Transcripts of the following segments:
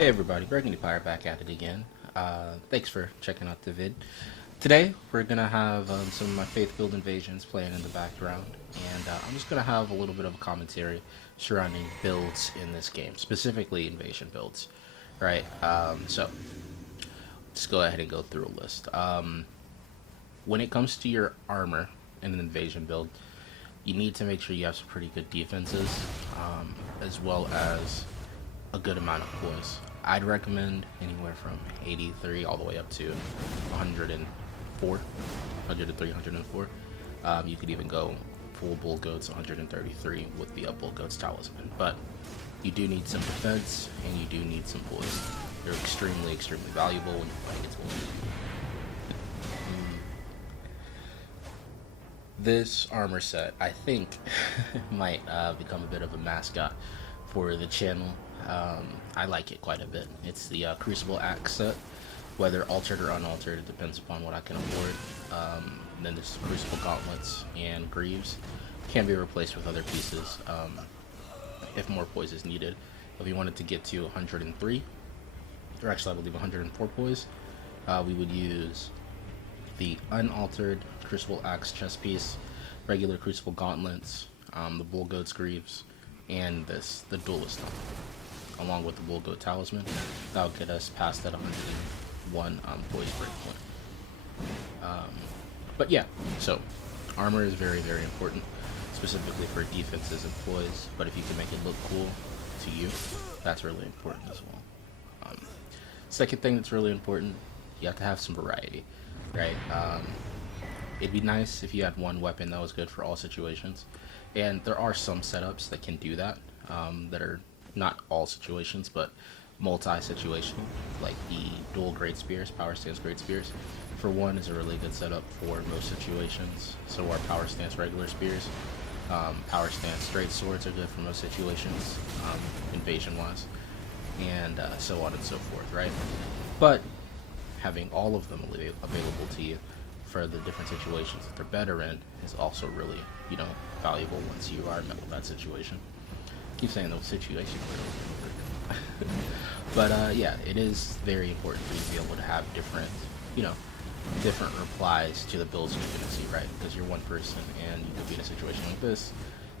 Hey everybody, Breaking the Pirate back at it again. Thanks for checking out the vid. Today we're gonna have some of my faith build invasions playing in the background, and I'm just gonna have a little bit of a commentary surrounding builds in this game, specifically invasion builds. Right. So just go ahead and go through a list. When it comes to your armor in an invasion build, you need to make sure you have some pretty good defenses, as well as a good amount of poise. I'd recommend anywhere from 83 all the way up to 104, 103, 104. You could even go full bull goats 133 with the bull goats talisman. But you do need some defense and you do need some poise. They're extremely, extremely valuable when you're playing against wolves. This armor set, I think, might become a bit of a mascot for the channel. I like it quite a bit. It's the Crucible Axe set, whether altered or unaltered, it depends upon what I can afford. Then there's Crucible Gauntlets and Greaves. Can be replaced with other pieces if more poise is needed. If we wanted to get to 103, or actually I believe 104 poise, we would use the unaltered Crucible Axe chest piece, regular Crucible Gauntlets, the Bull Goat's Greaves, and the Duelist along with the Bull Goat Talisman. That'll get us past that 101 poise breakpoint. But yeah, so armor is very, very important, specifically for defenses and poise, but if you can make it look cool to you, that's really important as well. Second thing that's really important, you have to have some variety, right? It'd be nice if you had one weapon that was good for all situations, and there are some setups that can do that, that are not all situations, but multi-situational, like the dual great spears, power stance great spears. For one, is a really good setup for most situations. So our power stance regular spears, power stance straight swords are good for most situations, invasion-wise, and so on and so forth, right? But having all of them available to you for the different situations that they're better in is also really, valuable once you are in that situation. I keep saying those situations, but yeah, it is very important for you to be able to have different, different replies to the builds you're going to see, right? Because you're one person and you could be in a situation like this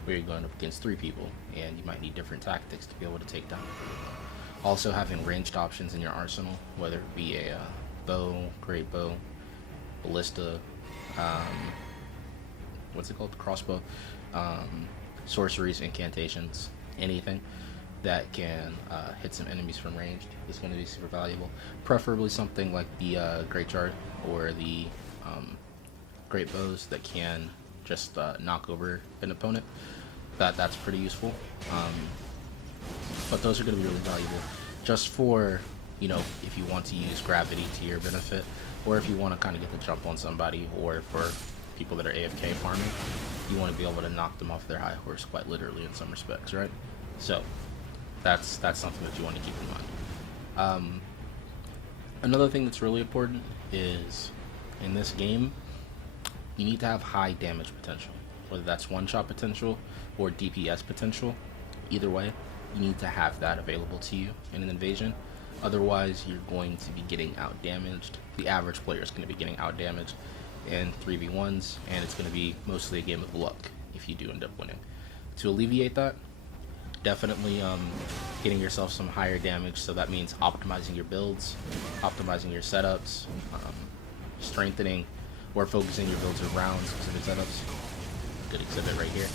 where you're going up against three people and you might need different tactics to be able to take down. Also, having ranged options in your arsenal, whether it be a bow, great bow, ballista, what's it called, crossbow, sorceries, incantations, anything that can hit some enemies from range is going to be super valuable. Preferably something like the great jar or the great bows that can just knock over an opponent. That's pretty useful. But those are going to be really valuable just for, if you want to use gravity to your benefit, or if you want to kind of get the jump on somebody, or for people that are AFK farming, you want to be able to knock them off their high horse quite literally in some respects, right? So that's something that you want to keep in mind. Another thing that's really important is in this game, you need to have high damage potential, whether that's one-shot potential or DPS potential. Either way, you need to have that available to you in an invasion. Otherwise, you're going to be getting out-damaged. The average player is going to be getting out-damaged in 3v1s, and it's going to be mostly a game of luck if you do end up winning. To alleviate that, definitely getting yourself some higher damage, so that means optimizing your builds, optimizing your setups, strengthening or focusing your builds around specific setups. Good exhibit right here.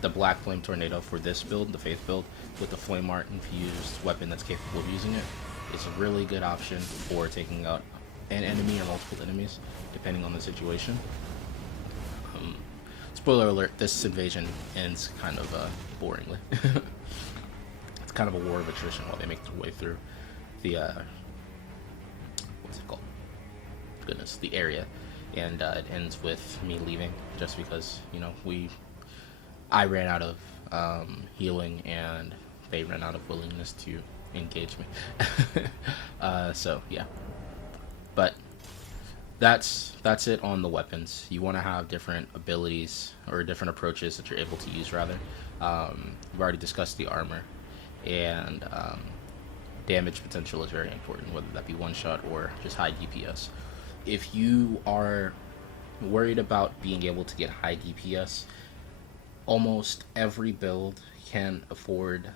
The Black Flame Tornado for this build, the Faith build, with the Flame Art infused weapon that's capable of using it, is a really good option for taking out an enemy or multiple enemies, depending on the situation. Spoiler alert, this invasion ends kind of boringly. It's kind of a war of attrition while they make their way through the, what's it called? Goodness, the area. And it ends with me leaving, just because, I ran out of healing and they ran out of willingness to engage me. So yeah, but that's it on the weapons. You want to have different abilities or different approaches that you're able to use, rather. We've already discussed the armor, and damage potential is very important, whether that be one shot or just high DPS. If you are worried about being able to get high DPS, almost every build can afford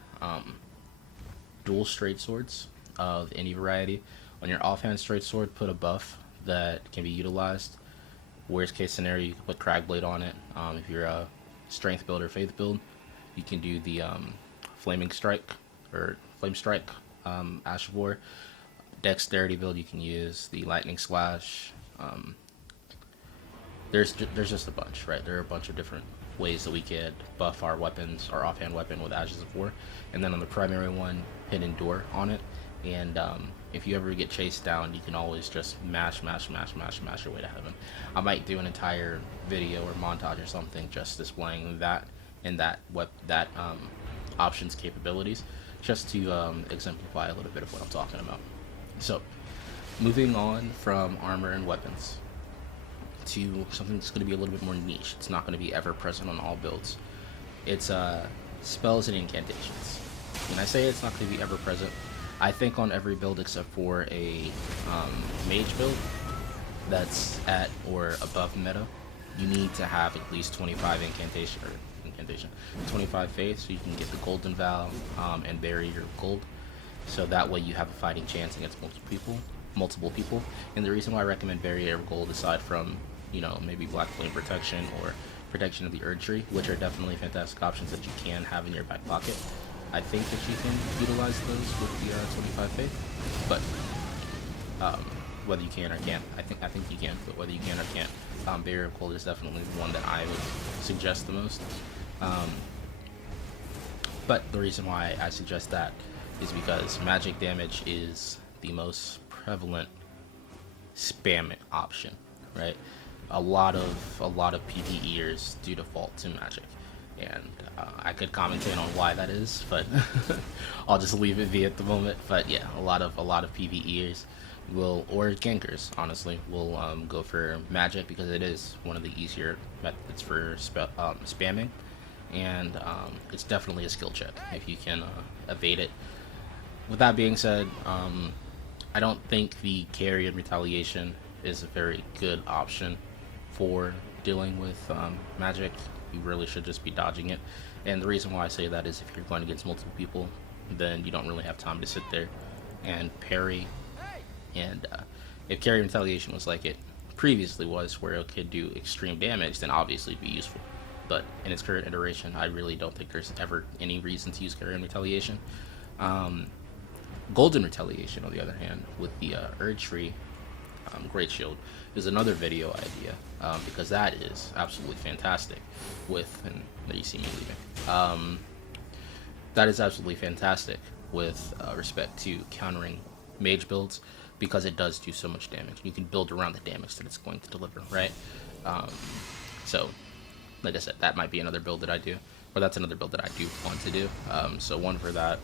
dual straight swords of any variety. On your offhand straight sword, put a buff that can be utilized. Worst case scenario, you can put Cragblade on it. If you're a strength build or faith build, you can do the Flaming Strike or Flame Strike, Ash of War. Dexterity build, you can use the Lightning Slash. There's just a bunch, right? There are a bunch of different ways that we could buff our weapons, our offhand weapon with Ashes of War. And then on the primary one, hit Endure on it. And if you ever get chased down, you can always just mash your way to heaven. I might do an entire video or montage or something just displaying that and that options capabilities, just to exemplify a little bit of what I'm talking about. So, moving on from armor and weapons to something that's going to be a little bit more niche. It's not going to be ever present on all builds. It's spells and incantations. When I say it's not going to be ever present, I think on every build except for a mage build that's at or above meta, you need to have at least 25 incantation, 25 faith, so you can get the golden vow and bury your gold. So that way you have a fighting chance against multiple people. And the reason why I recommend bury your gold, aside from, you know, maybe Black Flame protection or protection of the Erd Tree, which are definitely fantastic options that you can have in your back pocket. I think that you can utilize those with the 25 faith, but whether you can or can't, I think you can. But whether you can or can't, barrier of gold is definitely the one that I would suggest the most. But the reason why I suggest that is because magic damage is the most prevalent spam option, right? A lot of PvEers do default to magic, and I could commentate on why that is, but I'll just leave it be at the moment. But yeah, a lot of PvEers will, or gankers honestly, will go for magic because it is one of the easier methods for spamming, and it's definitely a skill check if you can evade it. With that being said, I don't think the carry and retaliation is a very good option for dealing with magic. You really should just be dodging it. And the reason why I say that is if you're going against multiple people, then you don't really have time to sit there and parry. And if carry and retaliation was like it previously was, where it could do extreme damage, then obviously it'd be useful. But in its current iteration, I really don't think there's ever any reason to use carry and retaliation. Golden retaliation, on the other hand, with the Erd Tree Great Shield, is another video idea, because that is absolutely fantastic with, and there you see me leaving, that is absolutely fantastic with respect to countering mage builds, because it does do so much damage. You can build around the damage that it's going to deliver, right? So, like I said, that might be another build that I do, or that's another build that I do want to do. So one for that,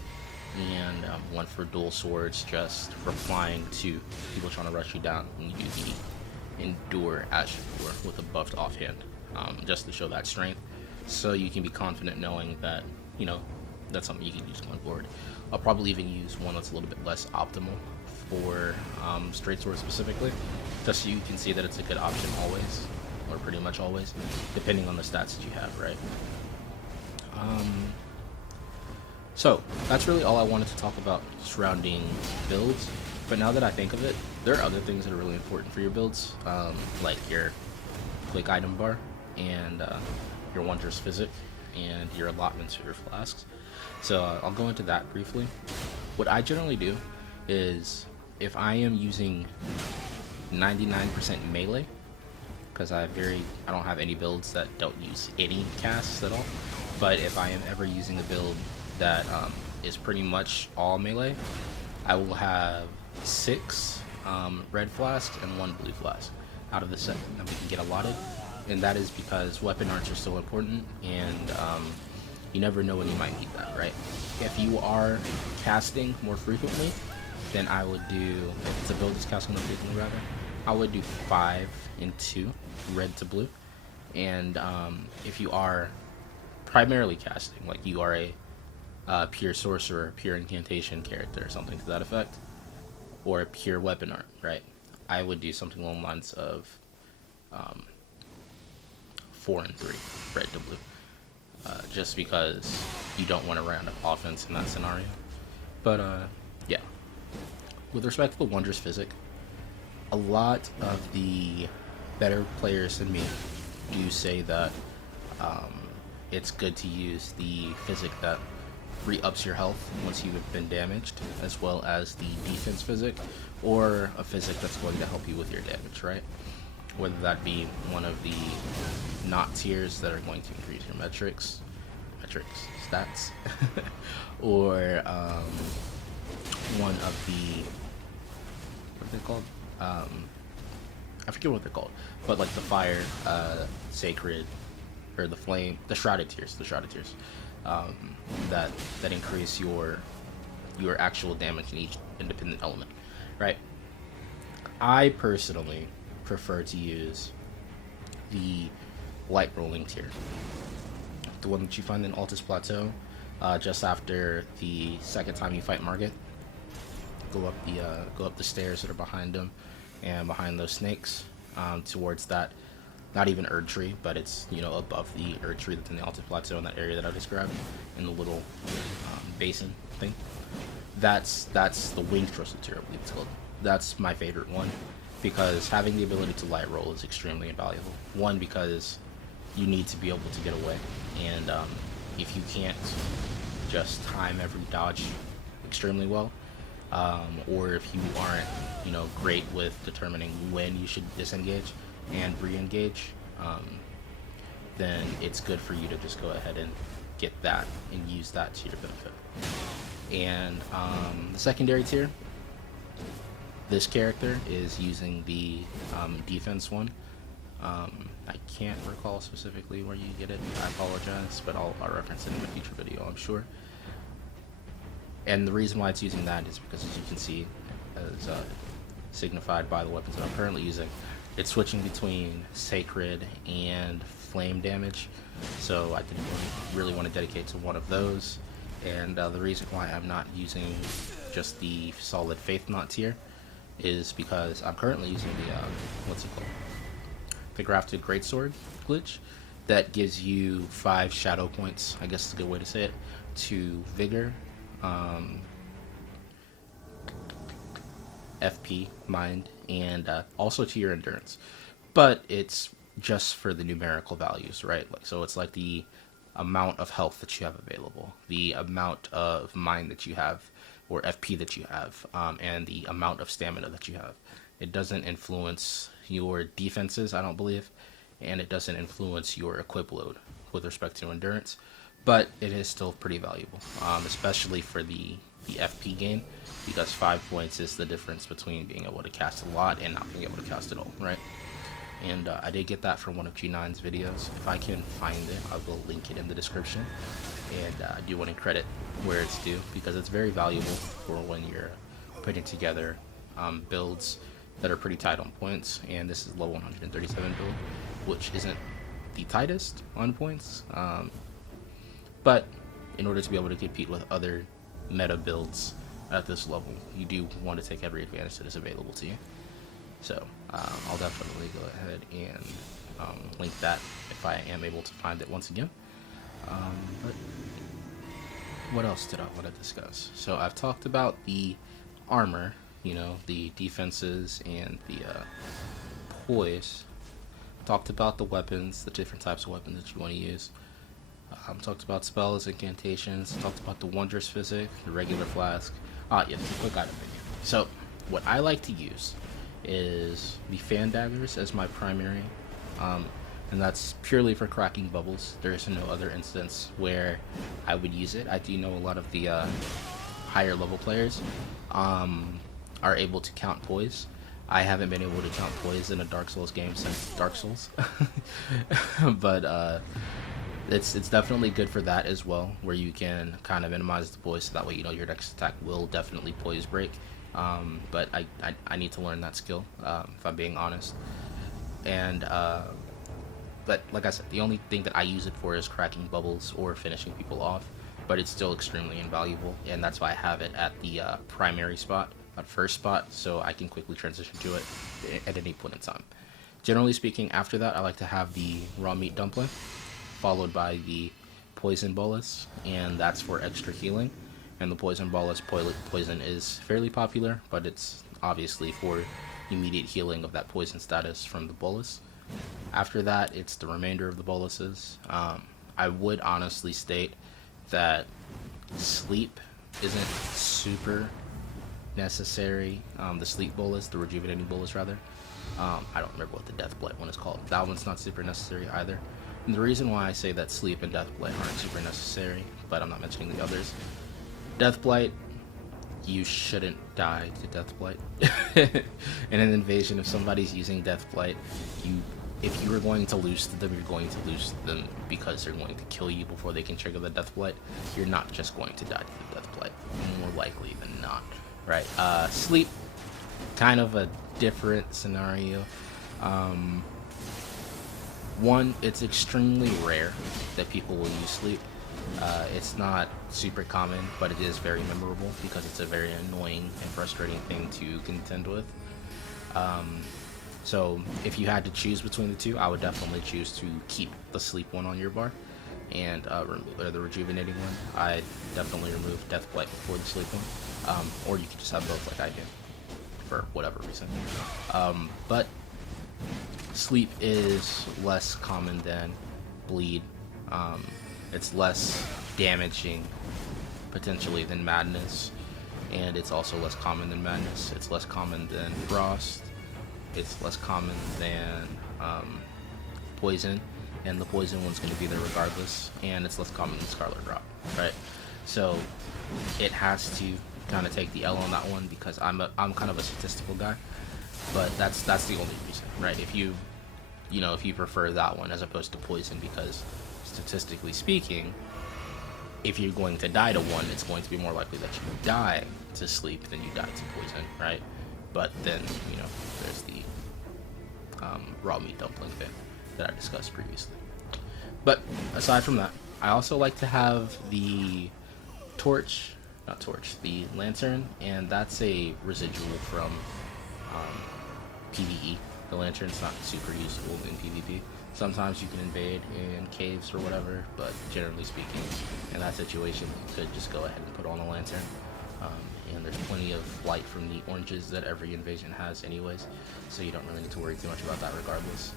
and one for dual swords, just replying to people trying to rush you down when you do the Endure Ash of War with a buffed offhand, just to show that strength, so you can be confident knowing that, you know, that's something you can use going forward. I'll probably even use one that's a little bit less optimal for straight sword specifically, just so you can see that it's a good option always, or pretty much always, depending on the stats that you have, right? So that's really all I wanted to talk about surrounding builds. But now that I think of it, there are other things that are really important for your builds, like your quick item bar and your Wondrous Physic and your allotments for your flasks. So I'll go into that briefly. What I generally do is, if I am using 99% melee, because I don't have any builds that don't use any casts at all, but if I am ever using a build that is pretty much all melee, I will have 6 red flasks and 1 blue flask out of the set that we can get allotted. And that is because weapon arts are so important, and you never know when you might need that, right? If you are casting more frequently, then I would do, if it's a build that's casting more frequently rather, I would do 5 and 2, red to blue. And if you are primarily casting, like you are a pure sorcerer, pure incantation character, something to that effect, or a pure weapon art, right? I would do something along the lines of 4 and 3, red to blue, just because you don't want to round up offense in that scenario. But yeah, with respect to the Wondrous Physic, a lot of the better players than me do say that it's good to use the Physic that re-ups your health once you've been damaged, as well as the defense Physic, or a Physic that's going to help you with your damage, right? Whether that be one of the not tiers that are going to increase your metrics stats, or one of the, what are they called? I forget what they're called, but like the fire, sacred, or the flame, the shrouded tiers, that increase your actual damage in each independent element, right? I personally prefer to use the light rolling tier, the one that you find in Altus Plateau, just after the second time you fight Margit. Go up the stairs that are behind him, and behind those snakes, towards that, not even Erd tree, but it's, you know, above the Erd tree that's in the Altus Plateau, in that area that I described, in the little basin thing. That's the winged crystal tier, I believe it's called. That's my favorite one, because having the ability to light roll is extremely invaluable. One, because you need to be able to get away, and if you can't just time every dodge extremely well, or if you aren't, you know, great with determining when you should disengage and re-engage, then it's good for you to just go ahead and get that and use that to your benefit. And the secondary tier, this character is using the defense one. I can't recall specifically where you get it, I apologize, but I'll reference it in a future video, I'm sure. And the reason why it's using that is because, as you can see, as signified by the weapons that I'm currently using, it's switching between sacred and flame damage. So I didn't really want to dedicate to one of those. And the reason why I'm not using just the solid Faith Knot tier is because I'm currently using the, what's it called? The Grafted Greatsword glitch that gives you 5 shadow points, I guess is a good way to say it, to Vigor, FP, Mind, and also to your Endurance. But it's just for the numerical values, right? Like, so it's like the amount of health that you have available, the amount of Mind that you have, or FP that you have, and the amount of stamina that you have. It doesn't influence your defenses, I don't believe, and it doesn't influence your equip load with respect to endurance, but it is still pretty valuable, especially for the FP gain, because 5 points is the difference between being able to cast a lot and not being able to cast at all, right? And I did get that from one of G9's videos. If I can find it, I will link it in the description, and I do want to credit where it's due, because it's very valuable for when you're putting together builds that are pretty tight on points. And this is level 137 build, which isn't the tightest on points, but in order to be able to compete with other meta builds at this level, you do want to take every advantage that is available to you. So I'll definitely go ahead and link that if I am able to find it once again. But what else did I want to discuss? So I've talked about the armor, you know, the defenses and the poise. Talked about the weapons, the different types of weapons that you want to use. Talked about spells, incantations. Talked about the Wondrous Physic, the regular flask. Yeah, the quick item menu. So what I like to use is the fan daggers as my primary, and that's purely for cracking bubbles. There is no other instance where I would use it. I do know a lot of the higher level players are able to count poise. I haven't been able to count poise in a Dark Souls game since Dark Souls, but it's definitely good for that as well, where you can kind of minimize the poise, so that way you know your next attack will definitely poise break. But I need to learn that skill, if I'm being honest. And but like I said, the only thing that I use it for is cracking bubbles or finishing people off. but it's still extremely invaluable, and that's why I have it at the primary spot, at first spot, so I can quickly transition to it at any point in time. Generally speaking, after that, I like to have the raw meat dumpling, followed by the poison bolus, and that's for extra healing. And the poison bolus poison is fairly popular, but it's obviously for immediate healing of that poison status from the bolus. After that, it's the remainder of the boluses. I would honestly state that sleep isn't super necessary. The sleep bolus, the rejuvenating bolus rather. I don't remember what the death blight one is called. That one's not super necessary either. And the reason why I say that sleep and death blight aren't super necessary, but I'm not mentioning the others. Death blight, you shouldn't die to death blight. In an invasion, if somebody's using death blight, if you are going to lose to them, you're going to lose them because they're going to kill you before they can trigger the death blight. You're not just going to die to the death blight, more likely than not, right? Sleep, kind of a different scenario. One, it's extremely rare that people will use sleep. It's not super common, but it is very memorable because it's a very annoying and frustrating thing to contend with. So if you had to choose between the two, I would definitely choose to keep the sleep one on your bar and or the rejuvenating one. I'd definitely remove death blight before the sleep one, or you could just have both like I do for whatever reason. But sleep is less common than bleed. It's less damaging potentially than madness, and it's also less common than madness. It's less common than frost. It's less common than poison, and the poison one's going to be there regardless, and it's less common than scarlet drop, right? So it has to kind of take the L on that one because I'm kind of a statistical guy, but that's the only reason, right? If you prefer that one as opposed to poison, because statistically speaking, if you're going to die to one, it's going to be more likely that you die to sleep than you die to poison, right? But then, there's the raw meat dumpling thing that I discussed previously. But aside from that, I also like to have the the lantern, and that's a residual from PvE. The lantern's not super useful in PvP. Sometimes you can invade in caves or whatever, but generally speaking, in that situation, you could just go ahead and put on a lantern. And there's plenty of light from the oranges that every invasion has anyways, so you don't really need to worry too much about that regardless.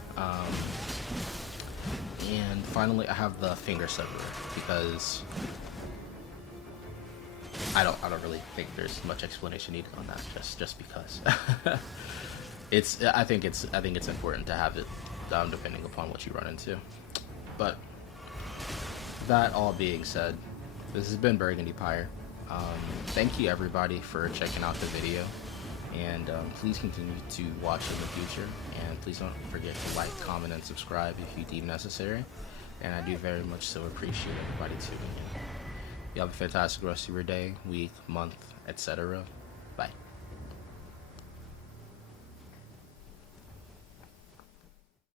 And finally, I have the finger severer because I don't really think there's much explanation needed on that. Just because I think it's important to have it, depending upon what you run into. But that all being said, this has been Burgundy Pyre. Thank you everybody for checking out the video, and please continue to watch in the future, and please don't forget to like, comment, and subscribe if you deem necessary, and I do very much so appreciate everybody tuning in. You have a fantastic rest of your day, week, month, etc.